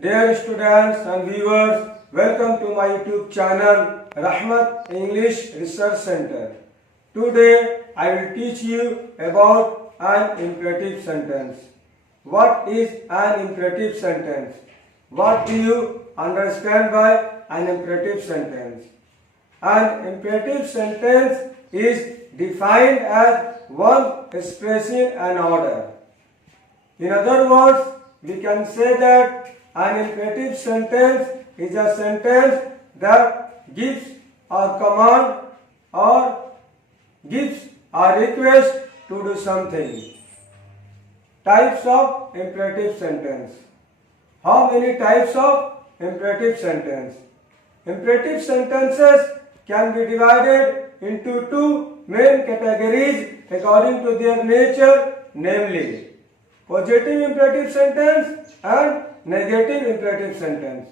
Dear students and viewers, welcome to my YouTube channel Rahmat English Research Center. Today I will teach you about an imperative sentence. What is an imperative sentence? What do you understand by an imperative sentence? An imperative sentence is defined as one expressing an order. In other words, we can say that an imperative sentence is a sentence that gives a command or gives a request to do something. Types of imperative sentence. How many types of imperative sentence? Imperative sentences can be divided into two main categories according to their nature, namely positive imperative sentence and negative imperative sentence.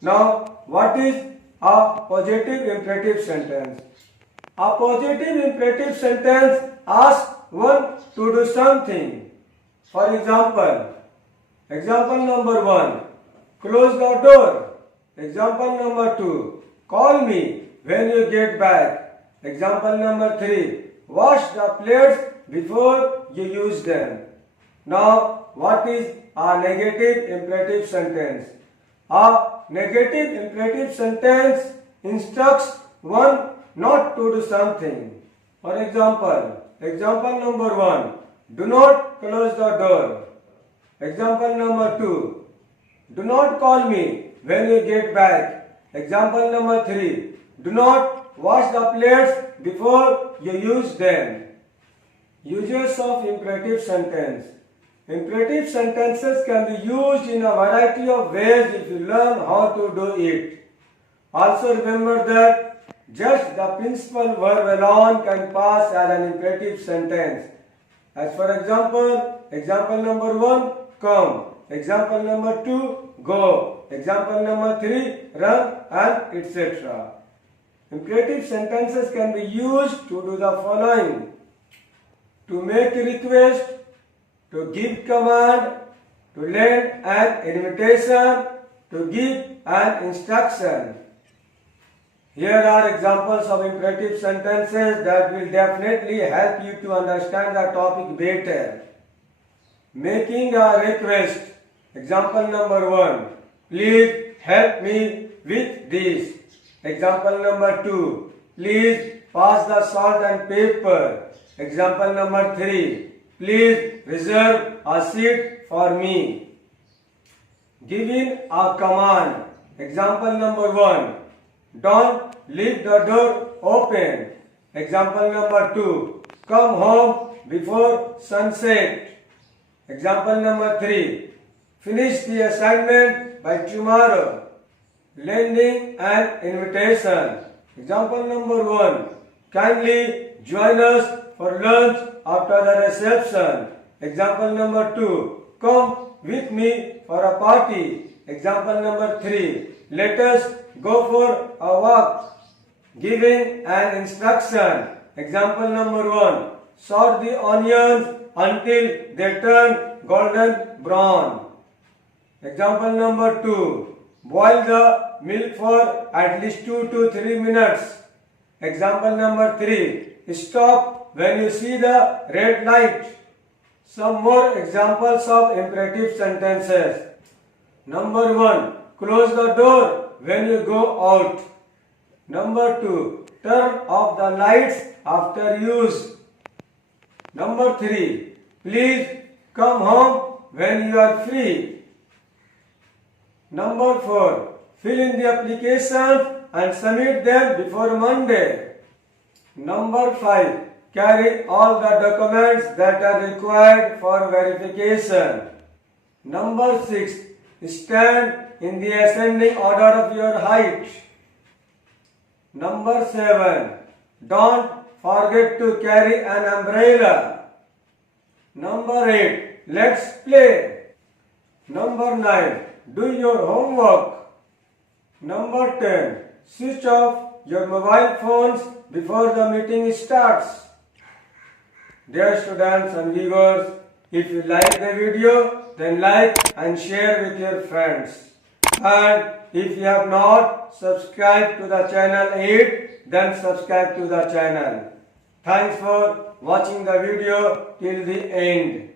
Now, what is a positive imperative sentence? A positive imperative sentence asks one to do something. For example number 1, close the door. Example number 2, call me when you get back. Example number 3, wash the plates before you use them. Now, what is a negative imperative sentence? A negative imperative sentence instructs one not to do something. For example number 1, do not close the door. Example number 2, do not call me when you get back. Example number 3, do not wash the plates before you use them. Uses of imperative sentence. Imperative sentences can be used in a variety of ways if you learn how to do it. Also remember that just the principal verb alone can pass as an imperative sentence. As for example number 1, come. Example number 2, go. Example number 3, run, and etc. Imperative sentences can be used to do the following: to make a request, to give command, to lend an invitation, to give an instruction. Here are examples of imperative sentences that will definitely help you to understand the topic better. Making a request. Example number 1, please help me with this. Example number 2, please pass the salt and pepper. Example number 3, please reserve a seat for me. Giving a command. Example number 1, don't leave the door open. Example number 2, come home before sunset. Example number 3, finish the assignment by tomorrow. Lending an invitation. Example number 1, kindly join us for lunch after the reception. Example number 2, come with me for a party. Example number 3, let us go for a walk. Giving an instruction. Example number 1, sort the onions until they turn golden brown. Example number 2, boil the milk for at least 2 to 3 minutes. Example number 3, stop when you see the red light. Some more examples of imperative sentences. Number 1, close the door when you go out. Number 2, turn off the lights after use. Number 3, please come home when you are free. Number 4, fill in the applications and submit them before Monday. Number 5, carry all the documents that are required for verification. Number 6, stand in the ascending order of your height. Number 7, don't forget to carry an umbrella. Number 8, let's play. Number 9, do your homework. Number 10, switch off your mobile phones before the meeting starts. Dear students and viewers, if you like the video, then like and share with your friends. And if you have not subscribed to the channel yet, then subscribe to the channel. Thanks for watching the video till the end.